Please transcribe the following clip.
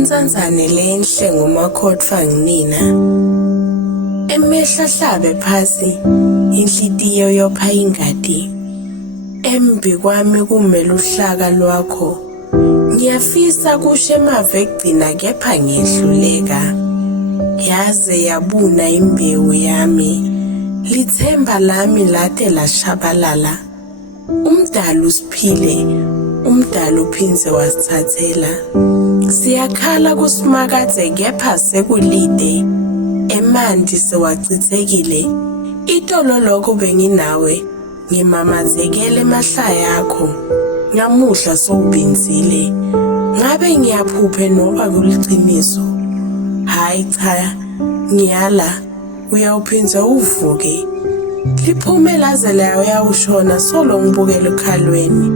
Inzanzane lenhle ngumakhothwa nginina. Emehla hlabe phasi, inhlitiyo yopha ingadi. Embi kwami kumele uhlaka lwakho. Ngiyafisa kushe emave kugcina kepha ngiyehluleka. Yaze yabuna imbewu yami. Lithemba lami lade lashabalala. Umdali usiphile, umdali uphinze wasithathela. Siyakhala kusimakadze kepha sekulide. Emandi sewachithekile. Itolo lokho benginawe. Ngimamazekele emahlaya akho. Ngamuhla sowubinzile. Ngabe ngiyaphuphe noba kuliqiniso. Hayi cha, ngiyala. Uyawuphinze uvuke. Liphume laze layo uyawushona solo ngibukela ekhalweni.